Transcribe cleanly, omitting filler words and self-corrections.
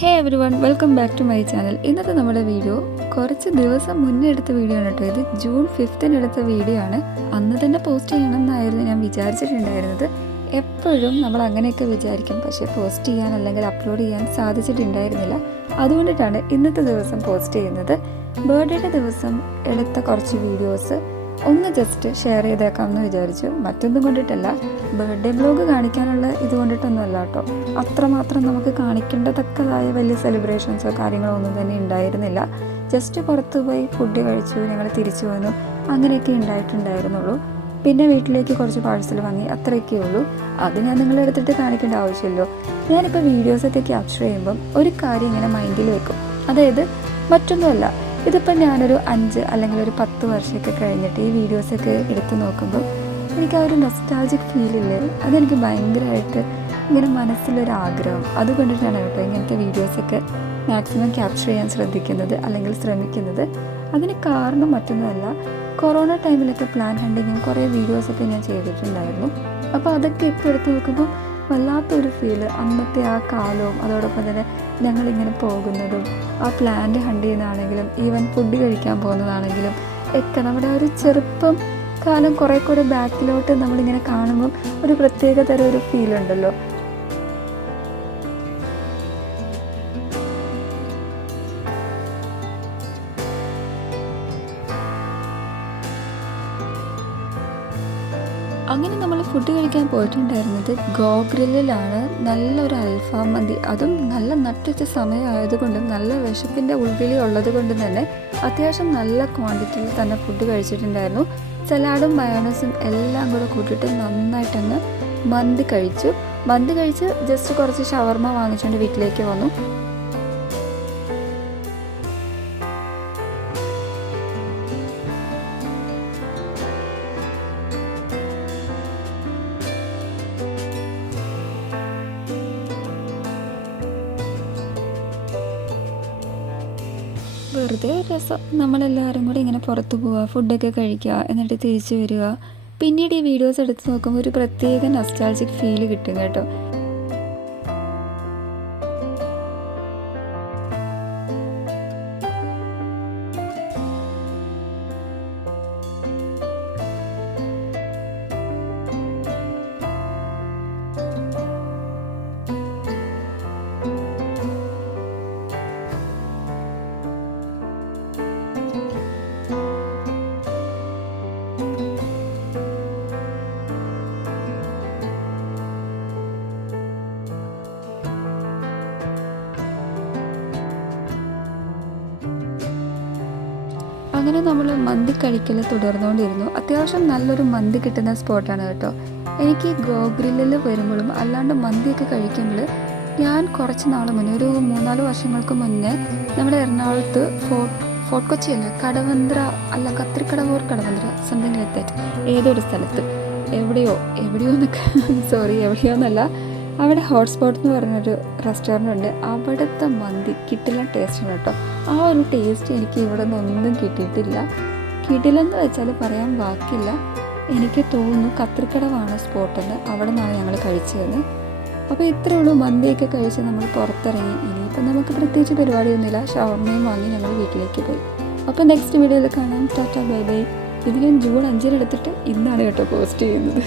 Hey every one, welcome back to my channel. ഇന്നത്തെ നമ്മുടെ video കുറച്ച് ദിവസം മുന്നേ എടുത്ത വീഡിയോ ആണ് കേട്ടോ. ഇത് ജൂൺ 5 എടുത്ത വീഡിയോ ആണ്. അന്ന് തന്നെ പോസ്റ്റ് ചെയ്യണം എന്നായിരുന്നു ഞാൻ വിചാരിച്ചിട്ടുണ്ടായിരുന്നത്. എപ്പോഴും നമ്മൾ അങ്ങനെയൊക്കെ വിചാരിക്കും, പക്ഷേ പോസ്റ്റ് ചെയ്യാൻ അല്ലെങ്കിൽ അപ്ലോഡ് ചെയ്യാൻ സാധിച്ചിട്ടുണ്ടായിരുന്നില്ല. അതുകൊണ്ടിട്ടാണ് ഇന്നത്തെ ദിവസം പോസ്റ്റ് ചെയ്യുന്നത്. ബർത്ത്ഡേയുടെ ദിവസം എടുത്ത കുറച്ച് വീഡിയോസ് ഒന്ന് ജസ്റ്റ് ഷെയർ ചെയ്തേക്കാമെന്ന് വിചാരിച്ചു. മറ്റൊന്നും കൊണ്ടിട്ടല്ല, ബർത്ത്ഡേ വ്ലോഗ് കാണിക്കാനുള്ള ഇത് കൊണ്ടിട്ടൊന്നുമല്ല കേട്ടോ. അത്രമാത്രം നമുക്ക് കാണിക്കേണ്ടതക്കതായ വലിയ സെലിബ്രേഷൻസോ കാര്യങ്ങളോ ഒന്നും തന്നെ ഉണ്ടായിരുന്നില്ല. ജസ്റ്റ് പുറത്ത് പോയി ഫുഡ് കഴിച്ചു, ഞങ്ങൾ തിരിച്ചു വന്നു, അങ്ങനെയൊക്കെ ഉണ്ടായിട്ടുണ്ടായിരുന്നുള്ളൂ. പിന്നെ വീട്ടിലേക്ക് കുറച്ച് പാഴ്സൽ വാങ്ങി, അത്രയൊക്കെ ഉള്ളൂ. അത് ഞാൻ നിങ്ങളെടുത്തിട്ട് കാണിക്കേണ്ട ആവശ്യമില്ലല്ലോ. ഞാനിപ്പോൾ വീഡിയോസൊക്കെ ക്യാപ്ചർ ചെയ്യുമ്പം ഒരു കാര്യം ഇങ്ങനെ മൈൻഡിൽ വെക്കും. അതായത് മറ്റൊന്നുമല്ല, ഇതിപ്പോൾ ഞാനൊരു 5 അല്ലെങ്കിൽ ഒരു 10 വർഷമൊക്കെ കഴിഞ്ഞിട്ട് ഈ വീഡിയോസൊക്കെ എടുത്ത് നോക്കുമ്പോൾ എനിക്ക് ആ ഒരു നൊസ്റ്റാൾജിക് ഫീലില്ലേ, അതെനിക്ക് ഭയങ്കരമായിട്ട് ഇങ്ങനെ മനസ്സിലൊരാഗ്രഹം. അതുകൊണ്ടിട്ടാണ് കേട്ടോ ഇങ്ങനത്തെ വീഡിയോസൊക്കെ മാക്സിമം ക്യാപ്ചർ ചെയ്യാൻ ശ്രമിക്കുന്നത്. അതിന് കാരണം മറ്റൊന്നുമല്ല, കൊറോണ ടൈമിലൊക്കെ പ്ലാൻ ഹണ്ടിങ്ങും കുറേ വീഡിയോസൊക്കെ ഞാൻ ചെയ്തിട്ടുണ്ടായിരുന്നു. അപ്പോൾ അതൊക്കെ ഇപ്പോൾ എടുത്ത് നോക്കുമ്പോൾ വല്ലാത്തൊരു ഫീല്, അന്നത്തെ ആ കാലവും അതോടൊപ്പം തന്നെ ഞങ്ങളിങ്ങനെ പോകുന്നതും ആ പ്ലാന്റ് ഹണ്ട് ചെയ്യുന്നതാണെങ്കിലും ഈവൻ ഫുഡ് കഴിക്കാൻ പോകുന്നതാണെങ്കിലും ഒക്കെ നമ്മുടെ ഒരു ചെറുപ്പം കാലം കുറേ കൂടെ ബാക്കിലോട്ട് നമ്മളിങ്ങനെ കാണുമ്പം ഒരു പ്രത്യേക തരം ഒരു ഫീലുണ്ടല്ലോ. അങ്ങനെ നമ്മൾ ഫുഡ് കഴിക്കാൻ പോയിട്ടുണ്ടായിരുന്നത് ഗോഗ്രില്ലിലാണ്. നല്ലൊരു അൽഫാം മന്തി, അതും നല്ല നട്ടുച്ച സമയമായതുകൊണ്ടും നല്ല വിശപ്പിൻ്റെ ഉൾവിളി ഉള്ളത് കൊണ്ടും തന്നെ അത്യാവശ്യം നല്ല ക്വാണ്ടിറ്റിയിൽ തന്നെ ഫുഡ് കഴിച്ചിട്ടുണ്ടായിരുന്നു. സലാഡും മയോണൈസും എല്ലാം കൂടെ കൂട്ടിയിട്ട് നന്നായിട്ടങ്ങ് മന്തി കഴിച്ച് ജസ്റ്റ് കുറച്ച് ഷവർമ വാങ്ങിച്ചുകൊണ്ട് വീട്ടിലേക്ക് വന്നു. വെറുതെ രസം, നമ്മളെല്ലാവരും കൂടി ഇങ്ങനെ പുറത്ത് പോവുക, ഫുഡൊക്കെ കഴിക്കുക, എന്നിട്ട് തിരിച്ചു വരിക. പിന്നീട് ഈ വീഡിയോസ് എടുത്ത് നോക്കുമ്പോൾ ഒരു പ്രത്യേക നൊസ്റ്റാൾജിക് ഫീല് കിട്ടും കേട്ടോ. അങ്ങനെ നമ്മൾ മന്തി കഴിക്കൽ തുടർന്നുകൊണ്ടിരുന്നു. അത്യാവശ്യം നല്ലൊരു മന്തി കിട്ടുന്ന സ്പോട്ടാണ് കേട്ടോ. എനിക്ക് ഗോഗ്രില്ലിൽ വരുമ്പോഴും അല്ലാണ്ട് മന്തിയൊക്കെ കഴിക്കുമ്പോൾ ഞാൻ കുറച്ച് നാൾ മുന്നേ, ഒരു 3-4 വർഷങ്ങൾക്ക് മുന്നേ നമ്മുടെ എറണാകുളത്ത് ഫോർട്ട് കൊച്ചി അല്ല, കത്രിക്കടവൂർ സംതിങ് ലൈക്ക് ദാറ്റ്, ഏതൊരു സ്ഥലത്ത് എവിടെയോന്നല്ല, അവിടെ ഹോട്ട്സ്പോട്ട് എന്ന് പറഞ്ഞൊരു റെസ്റ്റോറൻ്റ് ഉണ്ട്. അവിടുത്തെ മന്തി കിട്ടില്ല ടേസ്റ്റാണ് കേട്ടോ. ആ ഒരു ടേസ്റ്റ് എനിക്ക് ഇവിടെ നിന്നൊന്നും കിട്ടില്ലെന്ന് വെച്ചാൽ പറയാൻ വാക്കില്ല. എനിക്ക് തോന്നുന്നു കത്രിക്കടവാണ് സ്പോട്ടെന്ന്. അവിടെ നിന്നാണ് ഞങ്ങൾ കഴിച്ചതെന്ന്. അപ്പോൾ ഇത്രയേ ഉള്ളൂ. മന്തിയൊക്കെ കഴിച്ച് നമ്മൾ പുറത്തിറങ്ങി. ഇനിയിപ്പോൾ നമുക്ക് പ്രത്യേകിച്ച് പരിപാടിയൊന്നുമില്ല. ഷവർമയും വാങ്ങി ഞങ്ങൾ വീട്ടിലേക്ക് പോയി. അപ്പോൾ നെക്സ്റ്റ് വീഡിയോയിൽ കാണാം. Tata, bye bye. ഇത് ഞാൻ ജൂൺ 5 എടുത്തിട്ട് ഇന്നാണ് കേട്ടോ പോസ്റ്റ് ചെയ്യുന്നത്.